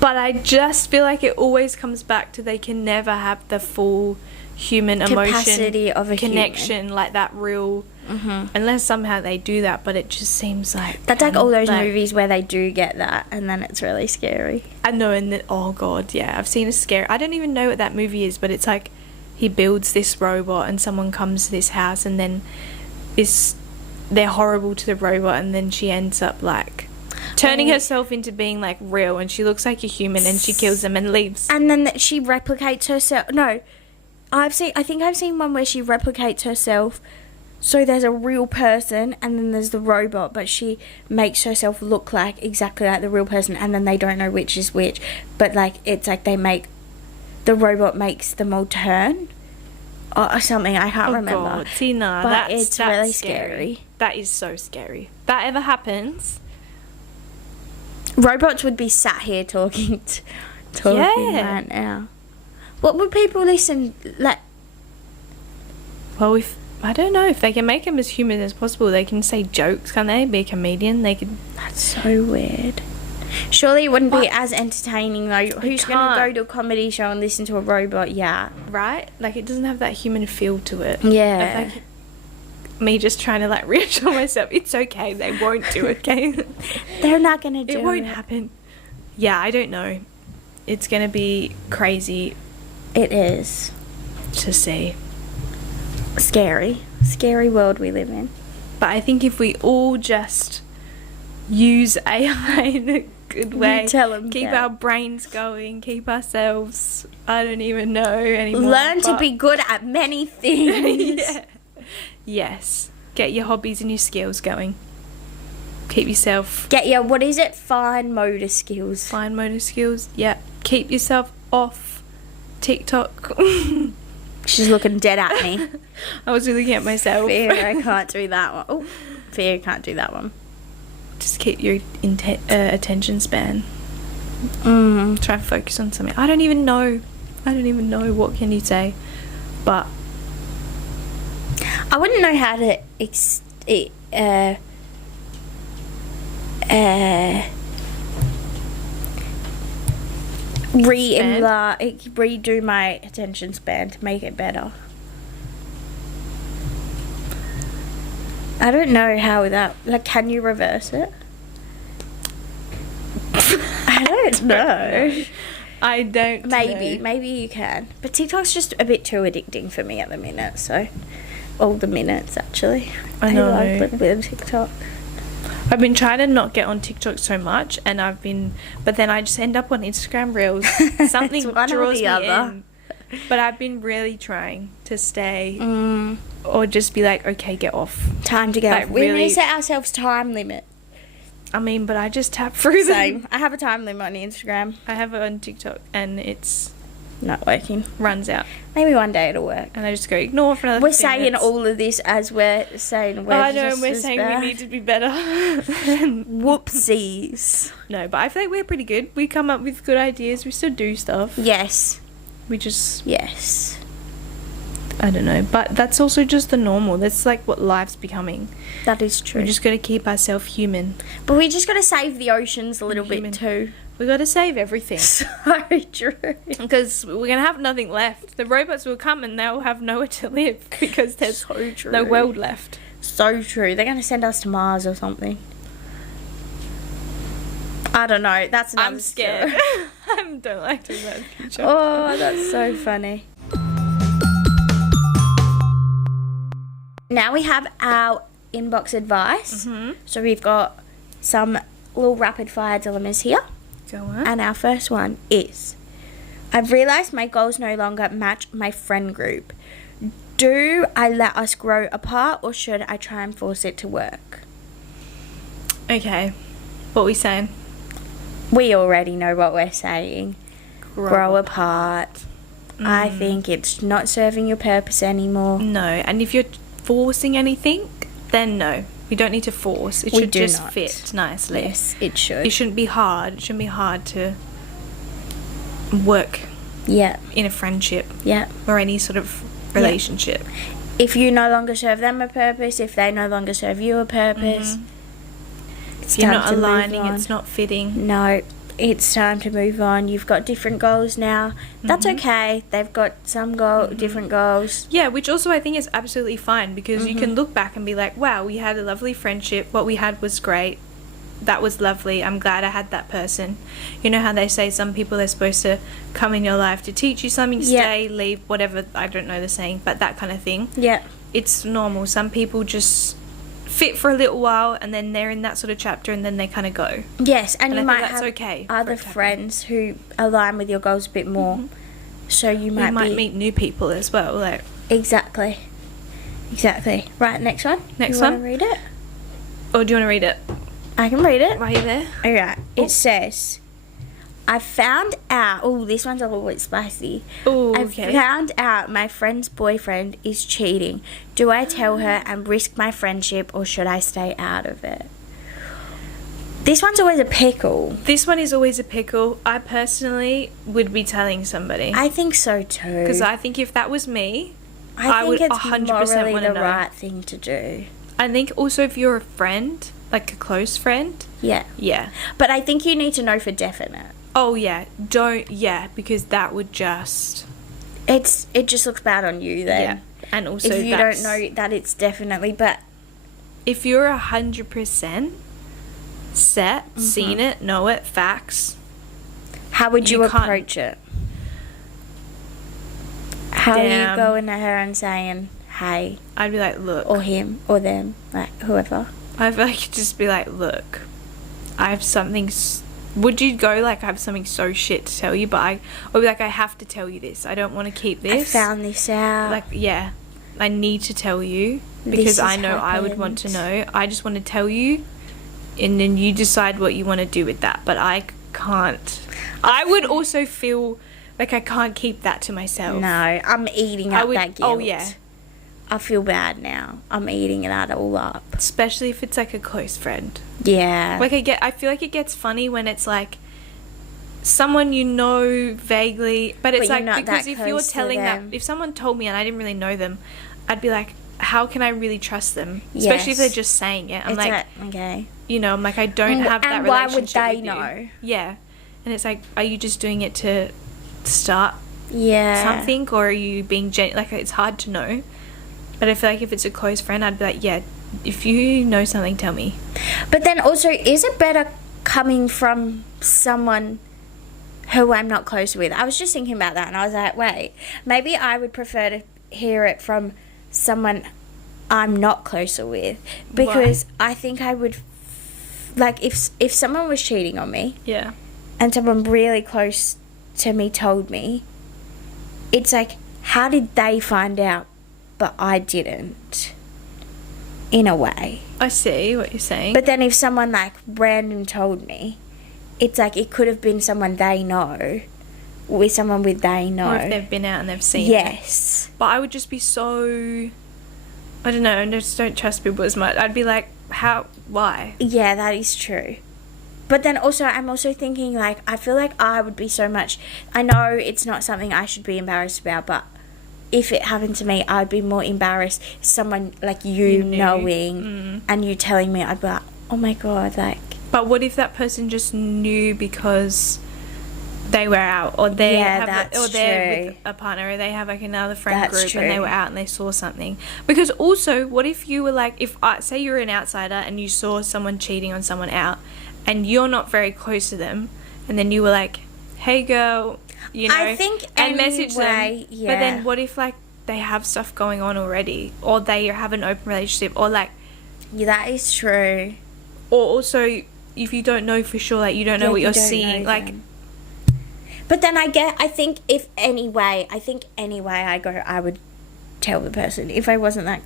But I just feel like it always comes back to they can never have the full human emotion Capacity of a connection, like that real, unless somehow they do that, but it just seems like That's like all those movies where they do get that, and then it's really scary. I know, and then, oh god, yeah, I've seen a scary, I don't even know what that movie is, but it's like he builds this robot and someone comes to this house and then they're horrible to the robot, and then she ends up like turning herself into being like real, and she looks like a human, and she kills them and leaves. And then she replicates herself. No, I think I've seen one where she replicates herself. So there's a real person, and then there's the robot, but she makes herself look like exactly like the real person, and then they don't know which is which. But like, it's like the robot makes them all turn or something. I can't remember. God. See, nah, But that's it's really scary. That is so scary. That ever happens? Robots would be sat here talking Yeah. right now. What would people listen like? Well, if I don't know, if they can make them as human as possible, they can say jokes, can't they? Be a comedian, they could. That's so weird. Surely it wouldn't be as entertaining though. Who's going to go can't. to a comedy show and listen to a robot? Yeah. Right? Like, it doesn't have that human feel to it. Yeah. Like, me just trying to, like, reassure myself, it's okay, they won't do it, okay? They're not going to do it. It won't happen. Yeah, I don't know. It's going to be crazy It is. to see. Scary. Scary world we live in. But I think if we all just use AI in a good way, tell 'em keep that. our brains going, keep ourselves, I don't even know anymore. Learn to but- be good at many things. Yeah. Yes. Get your hobbies and your skills going. Keep yourself Get your, what is it? Fine motor skills. fine motor skills. Yeah. Keep yourself off TikTok. She's looking dead at me. I was looking at myself. Fear, I can't do that one. Oh, fear, can't do that one. Just keep your attention span. Try and focus on something. I don't even know. What can you say? But I wouldn't know how to redo my attention span to make it better. I don't know how that, like, can you reverse it? I don't know. I don't know. Maybe you can. But TikTok's just a bit too addicting for me at the minute, so all the minutes actually. I know. love a little bit of TikTok. I've been trying to not get on TikTok so much, and but then I just end up on Instagram Reels. Something It's one or draws the me other. in. But I've been really trying to stay, or just be like, okay, get off. Time to go. Like, We need really- to set ourselves time limit. I mean, but I just tap through them. Same. I have a time limit on Instagram. I have it on TikTok, and it's Not working. runs out, Maybe one day it'll work. and I just go ignore for another. We're 15 saying minutes. all of this as we're saying we're I know, just and we're as saying bad. we need to be better. Whoopsies. No, but I feel like we're pretty good. We come up with good ideas. We still do stuff. Yes. We just, Yes. I don't know. But that's also just the normal. That's like what life's becoming. That is true. We just got to keep ourselves human. But we just got to save the oceans a little Human. bit too. We got to save everything. So true. Because we're going to have nothing left. The robots will come and they'll have nowhere to live because there's So true. no world left. So true. They're going to send us to Mars or something. I don't know. That's another I'm scared. story. I don't like to about the future. Oh, that's so funny. Now we have our inbox advice. So we've got some little rapid fire dilemmas here. Go on. And our first one is, I've realised my goals no longer match my friend group. Do I let us grow apart or should I try and force it to work? Okay. What are we saying? We already know what we're saying. Grow apart. I think it's not serving your purpose anymore. No. And if you're forcing anything, then no. We don't need to force. It We should do just not. fit nicely. Yes, it should. It shouldn't be hard. It shouldn't be hard to work Yeah, in a friendship yeah. or any sort of relationship. If you no longer serve them a purpose, if they no longer serve you a purpose, it's You're time not to move aligning. on. It's not fitting. No, it's time to move on. You've got different goals now. That's okay. They've got some different goals. Yeah, which also I think is absolutely fine because you can look back and be like, wow, we had a lovely friendship. What we had was great. That was lovely. I'm glad I had that person. You know how they say some people are supposed to come in your life to teach you something, Yeah. stay, leave, whatever. I don't know the saying, but that kind of thing. Yeah. It's normal. Some people just fit for a little while and then they're in that sort of chapter and then they kind of go. Yes, and And you I might think that's have okay for other it to happen. friends who align with your goals a bit more. So you might, You might be meet new people as well. Like, exactly. Right, next one. Next you wanna one? read it? or do you want to read it? I can read it. Are you there? Alright, it says, I found out, oh, this one's a little bit spicy. Oh, I okay. found out my friend's boyfriend is cheating. Do I tell her and risk my friendship or should I stay out of it? This one's always a pickle. This one is always a pickle. I personally would be telling somebody. I think so too. Because I think if that was me, I I would think it's 100% morally wanna the know. right thing to do. I think also if you're a friend, like a close friend, Yeah. yeah. But I think you need to know for definite. Oh, yeah. Because that would just... It just looks bad on you then. yeah. And also If you don't know that it's definitely, but If you're 100% set, seen it, know it, facts, how would you You can't- approach it? How are Damn. you going at her and saying, hey, I'd be like, look... or him, or them, like whoever? I feel like you'd just be like, look, I have something... Would you go like, I have something so shit to tell you, but I would be like, I have to tell you this. I don't want to keep I this. found this out. Like, yeah, I need to tell you This because has I know I would want to know. I just want to tell you and then you decide what you want to do with that. But I can't. I would also feel like I can't keep that to myself. No, I'm eating I up would, that guilt. oh, yeah. I feel bad now. I'm eating that all up. Especially if it's like a close friend. Yeah. Like I feel like it gets funny when it's like someone you know vaguely, but it's But you're like not because that if you're close to telling that, them. if someone told me and I didn't really know them, I'd be like, how can I really trust them? Especially if Yes. they're just saying it. I'm it's like, okay. you know, I'm like, I don't have that And why would relationship they with you. know? Yeah, and it's like, are you just doing it to start Yeah. something, or are you being like? It's hard to know. But I feel like if it's a close friend, I'd be like, yeah, if you know something, tell me. But then also, is it better coming from someone who I'm not close with? I was just thinking about that and I was like, wait, maybe I would prefer to hear it from someone I'm not closer with, because I think I would, like, if someone was cheating on me Yeah. and someone really close to me told me, it's like, how did they find out but I didn't, in a way? I see what you're saying. But then if someone like random told me, it's like it could have been someone they know with someone with they know. Or if they've been out and they've seen it. Yes. But I would just be so... I don't know, I just don't trust people as much. I'd be like, why? Yeah, that is true. But then also, I'm also thinking, like, I feel like I would be so much... I know it's not something I should be embarrassed about, but if it happened to me, I'd be more embarrassed. Someone like you knew. knowing and you telling me, I'd be like, oh my God, like... But what if that person just knew because they were out, or they're true. with a partner, or they have like another friend That's group and they true. were out and they saw something? Because also, what if you were like, say you're an outsider and you saw someone cheating on someone out and you're not very close to them, and then you were like, hey girl, you know, I think and message them. anyway, yeah. But then what if like they have stuff going on already, or they have an open relationship, or like Yeah, that is true. Or also, if you don't know for sure, like, you don't know Yeah, what you you're don't seeing, know like, them. But then I think any way I go, I would tell the person. If I wasn't like,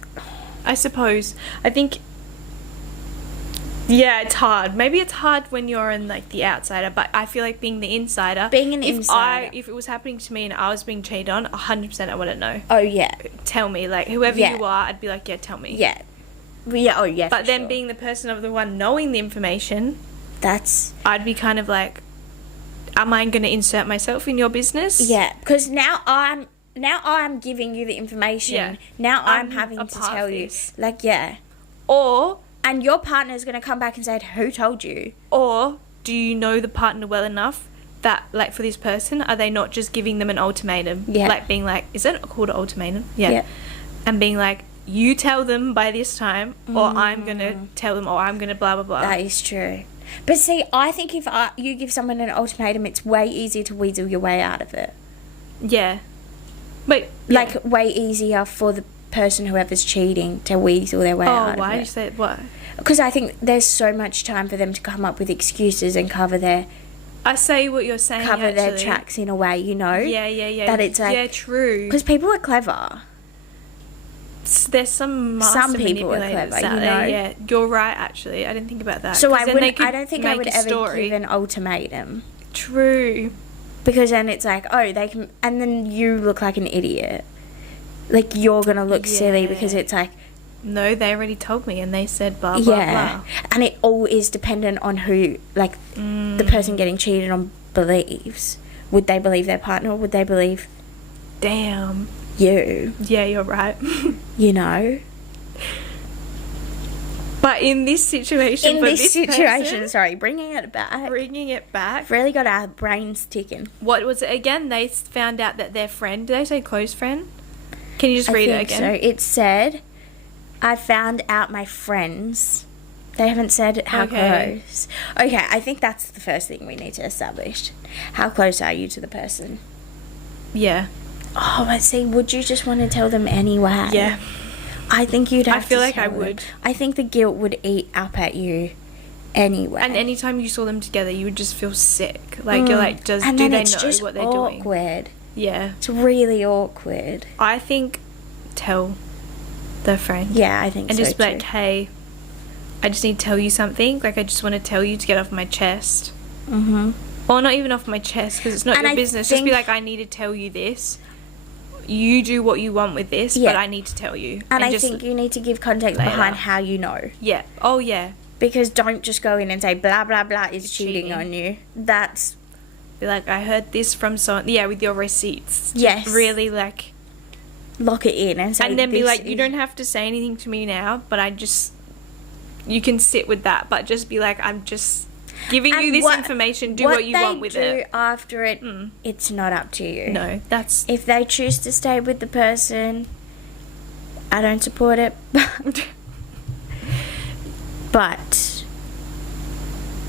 I suppose. I think, yeah, it's hard. Maybe it's hard when you're in, like, the outsider, but I feel like being the insider. Being an insider. If it was happening to me and I was being cheated on, 100% I wouldn't know. oh yeah, Tell me. Like, whoever Yeah. you are, I'd be like, yeah, tell me. yeah, yeah, oh yeah. But for then sure. being the person of the one knowing the information, that's I'd be kind of like, am I going to insert myself in your business? yeah, because now I'm giving you the information. Yeah. Now I'm I'm having a to part tell of you, this. like yeah, Or and your partner's gonna come back and say, who told you? Or do you know the partner well enough that, like, for this person, are they not just giving them an ultimatum? Yeah. Like, being like, is it called an ultimatum? Yeah. Yeah. And being like, you tell them by this time, or I'm going to tell them, or I'm going to blah, blah, blah. That is true. But see, I think if you give someone an ultimatum, it's way easier to weasel your way out of it. Yeah. But, yeah. Like, way easier for the person whoever's cheating to weasel their way out Oh, of why it. do you say what? Because I think there's so much time for them to come up with excuses and cover their I say what you're saying, actually. tracks in a way, you know? Yeah. That it's like... Yeah, true. Because people are clever. There's some master Some people are manipulators clever, out you there. know? Yeah, you're right, actually. I didn't think about that. So 'Cause I then they wouldn't... could I don't think I make would a ever story. give an ultimatum. True. Because then it's like, oh, they can... And then you look like an idiot. Like, you're going to look silly Yeah. because it's like... No, they already told me, and they said blah, blah, Yeah. blah. And it all is dependent on who, like, the person getting cheated on believes. Would they believe their partner or would they believe Damn. you? Yeah, you're right. You know? But in this situation, In for this situation, person, sorry, bringing it back. bringing it back, We've really got our brains ticking. what was it again? They found out that their friend, did they say close friend? Can you just read it again? So it said, I found out my friends. They haven't said how Okay. close. Okay, I think that's the first thing we need to establish. How close are you to the person? Yeah. Oh, but see, would you just want to tell them anyway? Yeah. I think you'd have I feel to like I tell them. would. I think the guilt would eat up at you anyway. And anytime you saw them together, you would just feel sick. Like, you're like, do and they then know it's just what they're doing? awkward. Yeah. It's really awkward. I think tell the friend. Yeah, I think And so just be like, too. hey, I just need to tell you something. Like, I just want to tell you to get off my chest. Mm-hmm. Or not even off my chest, because it's not And your I business. Just be think- like, I need to tell you this. You do what you want with this, Yeah. but I need to tell you. And I just, think you need to give context lay it behind out. how you know. Yeah. Oh, yeah. Because don't just go in and say blah blah blah is cheating cheating. on you. That's Be like, I heard this from someone. Yeah, with your receipts. Just Yes. really, like... lock it in and say And then be this like, you is- don't have to say anything to me now, but I just... You can sit with that, but just be like, I'm just giving And you this what- information. Do what you want with they do it. after it, Mm. it's not up to you. No, that's... If they choose to stay with the person, I don't support it. But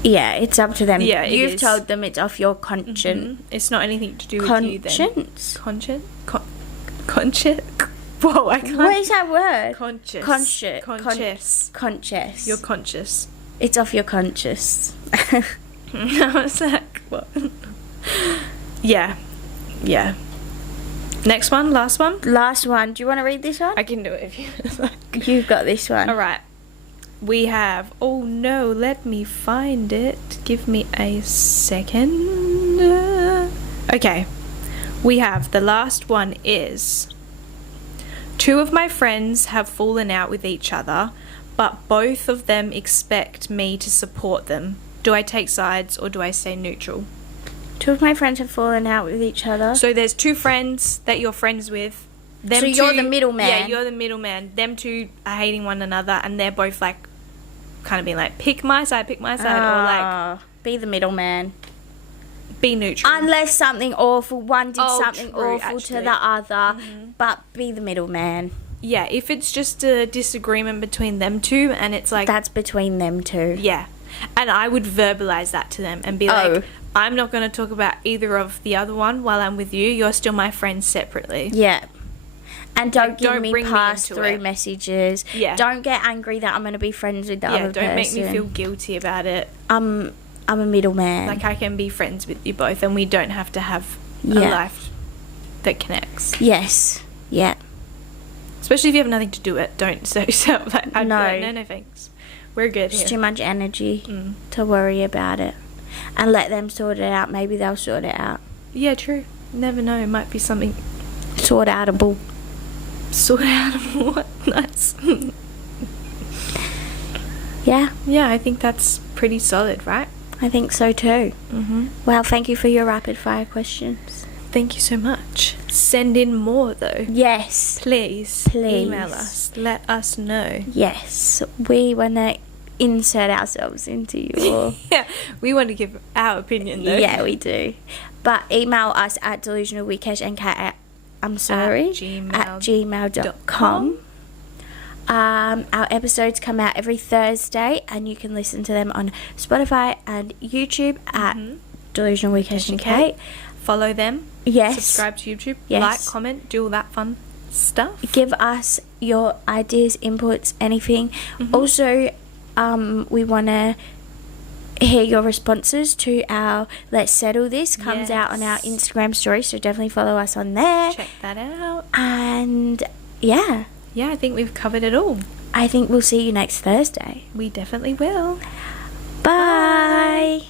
yeah, it's up to them. Yeah, it You've is. told them it's off your conscience. It's not anything to do with you then. Conscience. Conscience? Whoa, I can't... What is that word? Conscious. Conscious. Conscious. Conscious. You're conscious. It's off your conscious. I was like, what? Yeah. Yeah. Next one? Last one? Last one. Do you want to read this one? I can do it if you like. You've got this one. Alright. We have... Oh no, let me find it. Give me a second. Okay. We have... The last one is... 2 of my friends have fallen out with each other, but both of them expect me to support them. Do I take sides or do I stay neutral? 2 of my friends have fallen out with each other. So there's 2 friends that you're friends with. Them So you're two- the middleman. Yeah, you're the middleman. Them 2 are hating one another, and they're both like, kind of being like, pick my side, or like, Ah, be the middleman. be neutral. Unless something awful, one did Oh, something true, awful actually. to the other, but be the middleman. Yeah, if it's just a disagreement between them 2, and it's like, That's between them two. yeah. And I would verbalize that to them and be Oh. like, I'm not going to talk about either of the other one while I'm with you. You're still my friends separately. Yeah. And don't Like, give don't me bring me pass into through it. messages. Yeah. Don't get angry that I'm going to be friends with the other person. Don't make me feel guilty about it. I'm a middleman. Like, I can be friends with you both, and we don't have to have a Yeah. life that connects. Yes. Yeah. Especially if you have nothing to do it. Don't so like, I'd be No. like, no thanks. We're good It's here. too much energy to worry about it. And let them sort it out. Maybe they'll sort it out. Yeah, true. Never know. It might be something Sort outable. sorted out of what? Nice. Yeah, Yeah, I think that's pretty solid, right? I think so too. Mm-hmm. Well, thank you for your rapid fire questions. Thank you so much. Send in more, though. Yes. Please. Please. Email us. Let us know. Yes. We want to insert ourselves into your... Yeah, we want to give our opinion, though. Yeah, we do. But email us at delusionalweekend at gmail.com. Our episodes come out every Thursday, and you can listen to them on Spotify and YouTube at Delusional Weekend and Kate. Follow them. Yes. Subscribe to YouTube. Yes. Like, comment, do all that fun stuff. Give us your ideas, inputs, anything. Also, we want to hear your responses to our Let's Settle This. Comes out on our Yes. Instagram story, so definitely follow us on there. Check that out. And yeah, Yeah, I think we've covered it all. I think we'll see you next Thursday. We definitely will. Bye.